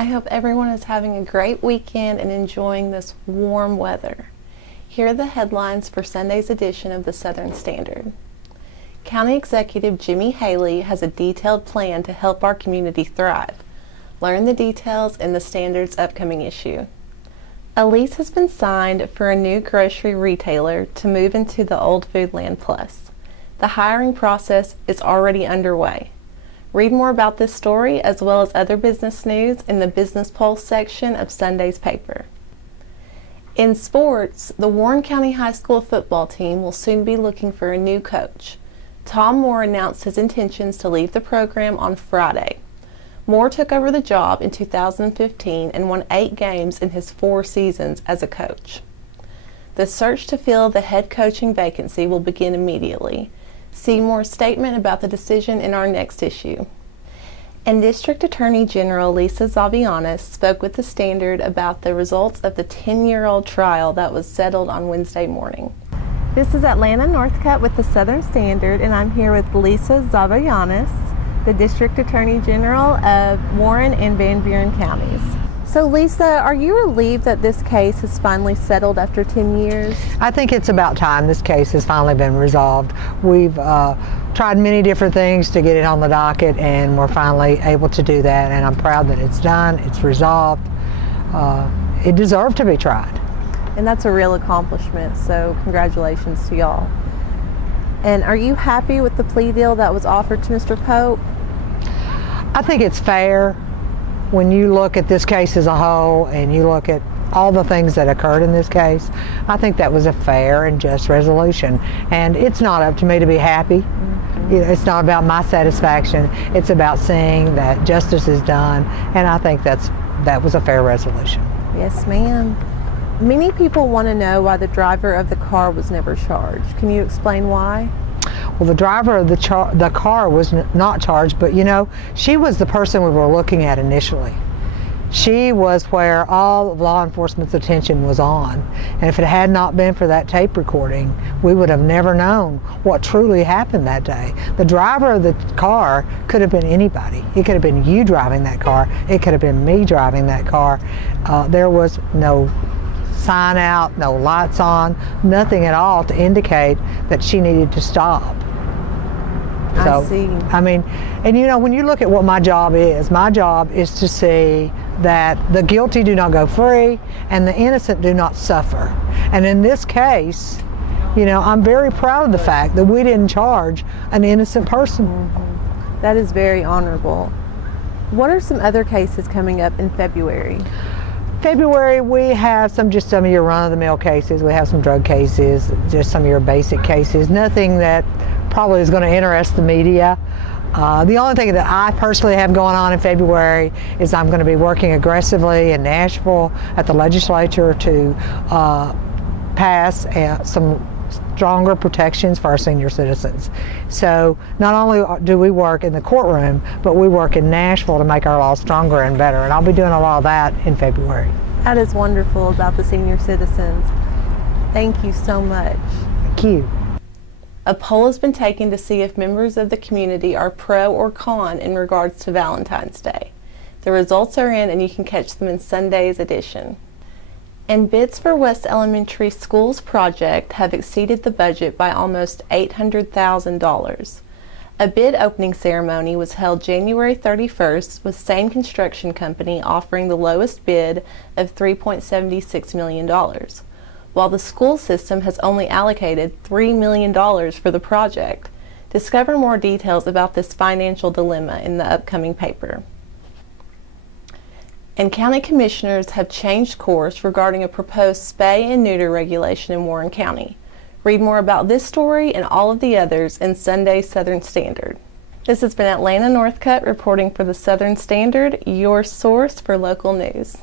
I hope everyone is having a great weekend and enjoying this warm weather. Here are the headlines for Sunday's edition of the Southern Standard. County Executive Jimmy Haley has a detailed plan to help our community thrive. Learn the details in the Standard's upcoming issue. A lease has been signed for a new grocery retailer to move into the old Foodland Plus. The hiring process is already underway. Read more about this story as well as other business news in the Business Pulse section of Sunday's paper. In sports, the Warren County High School football team will soon be looking for a new coach. Tom Moore announced his intentions to leave the program on Friday. Moore took over the job in 2015 and won 8 games in his 4 seasons as a coach. The search to fill the head coaching vacancy will begin immediately. See Moore's statement about the decision in our next issue. And District Attorney General Lisa Zavianis spoke with the Standard about the results of the 10-year-old trial that was settled on Wednesday morning. This is Atlanta Northcutt with the Southern Standard, and I'm here with Lisa Zavianis, the District Attorney General of Warren and Van Buren counties. So Lisa, are you relieved that this case has finally settled after 10 years? I think it's about time this case has finally been resolved. We've tried many different things to get it on the docket, and we're finally able to do that, and I'm proud that it's done, it's resolved. It deserved to be tried. And that's a real accomplishment, so congratulations to y'all. And are you happy with the plea deal that was offered to Mr. Pope? I think it's fair. When you look at this case as a whole and you look at all the things that occurred in this case, I think that was a fair and just resolution. And it's not up to me to be happy. It's not about my satisfaction. It's about seeing that justice is done, and I think that was a fair resolution. Yes, ma'am. Many people want to know why the driver of the car was never charged. Can you explain why? Well, the driver of the car was not charged, but you know, she was the person we were looking at initially. She was where all of law enforcement's attention was on. And if it had not been for that tape recording, we would have never known what truly happened that day. The driver of the car could have been anybody. It could have been you driving that car. It could have been me driving that car. There was no sign out, no lights on, nothing at all to indicate that she needed to stop. So, I see. I mean, and you know, when you look at what my job is to see that the guilty do not go free and the innocent do not suffer. And in this case, you know, I'm very proud of the fact that we didn't charge an innocent person. Mm-hmm. That is very honorable. What are some other cases coming up in February? February, we have some of your run-of-the-mill cases. We have some drug cases, just some of your basic cases. Nothing that probably is going to interest the media. The only thing that I personally have going on in February is I'm going to be working aggressively in Nashville at the legislature to pass some stronger protections for our senior citizens. So not only do we work in the courtroom, but we work in Nashville to make our laws stronger and better. And I'll be doing a lot of that in February. That is wonderful about the senior citizens. Thank you so much. Thank you. A poll has been taken to see if members of the community are pro or con in regards to Valentine's Day. The results are in, and you can catch them in Sunday's edition. And bids for West Elementary School's project have exceeded the budget by almost $800,000. A bid opening ceremony was held January 31st with Sane Construction Company offering the lowest bid of $3.76 million, while the school system has only allocated $3 million for the project. Discover more details about this financial dilemma in the upcoming paper. And county commissioners have changed course regarding a proposed spay and neuter regulation in Warren County. Read more about this story and all of the others in Sunday's Southern Standard. This has been Atlanta Northcutt reporting for the Southern Standard, your source for local news.